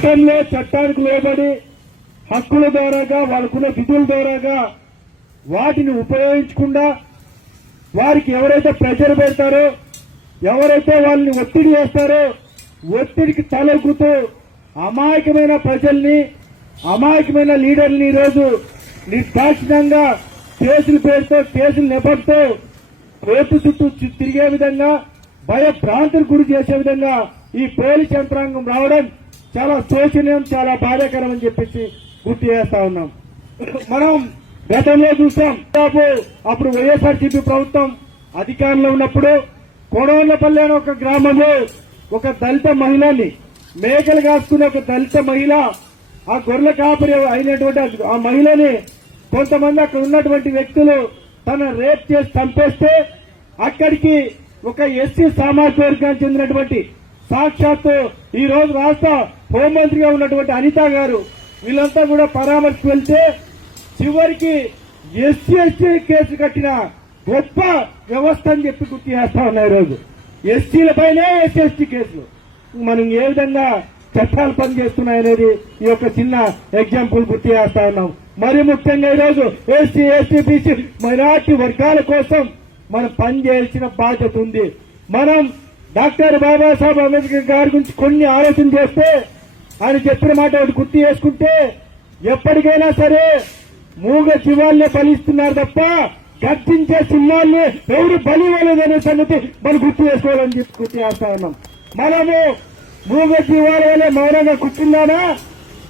గతంలో చట్టానికి లోబడి హక్కుల ద్వారాగా వాళ్ళకున్న విధుల ద్వారాగా వాటిని ఉపయోగించకుండా వారికి ఎవరైతే ప్రెషర్ పెడతారో ఎవరైతే వాళ్ళని ఒత్తిడి చేస్తారో ఒత్తిడికి తలొగ్గుతూ అమాయకమైన ప్రజల్ని అమాయకమైన లీడర్ని ఈరోజు నిర్దాక్షిణ్యంగా కేసుల పేరుతో కేసులు నెపడుతూ కోర్టు చుట్టూ తిరిగే విధంగా భయభ్రాంతులకు గురి చేసే విధంగా ఈ పోలీస్ యంత్రాంగం రావడం చాలా శోచనీయం, చాలా బాధాకరం అని చెప్పేసి గుర్తు చేస్తా ఉన్నాం. మనం గతంలో చూసాం, అప్పుడు వైఎస్ఆర్సీపీ ప్రభుత్వం అధికారంలో ఉన్నప్పుడు కొడవలపల్లి అనే ఒక గ్రామంలో ఒక దళిత మహిళని మేకలు కాసుకునే ఒక దళిత మహిళ ఆ గొర్రెల కాపరి అయినటువంటి ఆ మహిళని కొంతమంది అక్కడ ఉన్నటువంటి వ్యక్తులు తన రేప్ చేసి చంపేస్తే అక్కడికి ఒక ఎస్సీ సామాజిక వర్గానికి చెందినటువంటి సాక్షాత్తు ఈ రోజు రాష్ట్ర హోంమంత్రిగా ఉన్నటువంటి అనిత గారు వీళ్ళంతా కూడా పరామర్శకు వెళ్తే చివరికి ఎస్సీ కేసు కట్టిన గొప్ప వ్యవస్థ అని చెప్పి గుర్తు చేస్తా ఉన్నాయి. ఈరోజు ఎస్సీలపైనే ఎస్సీ కేసులు మనం ఏ విధంగా చట్టాలు పనిచేస్తున్నాయనేది ఈ యొక్క చిన్న ఎగ్జాంపుల్ గుర్తు చేస్తా ఉన్నాం. మరి ముఖ్యంగా ఈరోజు ఎస్సీ బీసీ మైనార్టీ వర్గాల కోసం మనం పనిచేయాల్సిన బాధ్యత ఉంది. మనం డాక్టర్ బాబాసాహెబ్ అంబేద్కర్ గారి గురించి కొన్ని ఆలోచన చేస్తే ఆయన చెప్పిన మాట ఒకటి గుర్తు చేసుకుంటే ఎప్పటికైనా సరే మూగ జీవాల్నే బలిస్తున్నారు తప్ప గర్జించే సింహాల్ని ఎవరు బలి ఇవ్వలేదనే సంగతి మనం గుర్తు చేసుకోవాలని చెప్పి గుర్తు చేస్తా ఉన్నాం. మనము మూగ జీవాల వల్లే మౌనంగా కూర్చున్నానా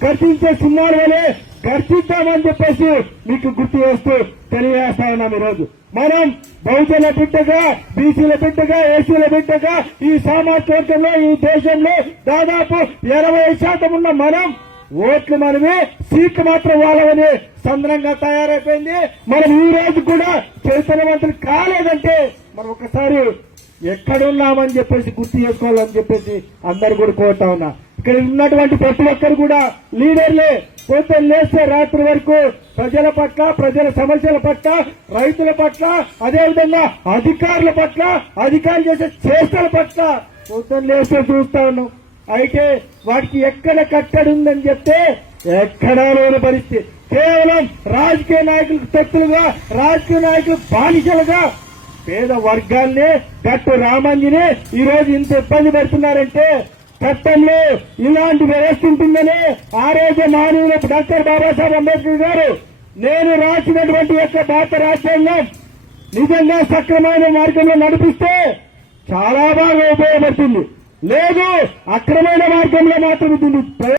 గర్జించే సింహాల వల్లే గర్జిద్దామని చెప్పేసి మీకు గుర్తు చేస్తూ తెలియజేస్తా ఉన్నాం. ఈరోజు మనం బహుజన బిడ్డగా, బీసీల బిడ్డగా, ఎస్సీల బిడ్డగా ఈ సామాజిక వర్గంలో ఈ దేశంలో దాదాపు 20% ఉన్న మనం ఓట్లు మనమే, సీట్లు మాత్రం వాళ్ళవని సంద్రంగా తయారైపోయింది. మనం ఈ రోజు కూడా చైతన్యవంతులు కాలేదంటే మనం ఒకసారి ఎక్కడున్నామని చెప్పేసి గుర్తు చేసుకోవాలని చెప్పేసి అందరు కూడా కోరుతా ఉన్నా. ఇక్కడ ఉన్నటువంటి ప్రతి ఒక్కరు కూడా లీడర్లే. పొద్దున్న లేస్తే రాత్రి వరకు ప్రజల పట్ల, ప్రజల సమస్యల పట్ల, రైతుల పట్ల, అదేవిధంగా అధికారుల పట్ల, అధికారులు చేసే చేష్టల పట్ల పొద్దున్న లేస్తే చూస్తా ఉన్నాం. అయితే వాటికి ఎక్కడ కట్టడి ఉందని చెప్తే ఎక్కడా లేని పరిస్థితి. కేవలం రాజకీయ నాయకులకు శక్తులుగా, రాజకీయ నాయకులు బానిసలుగా పేద వర్గాల్ని గట్టు రామంజిని ఈ రోజు ఇంత ఇబ్బంది పెడుతున్నారంటే చట్టంలో ఇలాంటి వ్యవస్థ ఉంటుందని ఆ రోజు మానవులు డాక్టర్ బాబాసాహెబ్ అంబేద్కర్ గారు నేను రాసినటువంటి యొక్క భారత రాజ్యాంగం నిజంగా సక్రమైన మార్గంలో నడిపిస్తే చాలా బాగా ఉపయోగపడుతుంది, లేదు అక్రమైన మార్గంలో మాత్రం ఉంటుంది.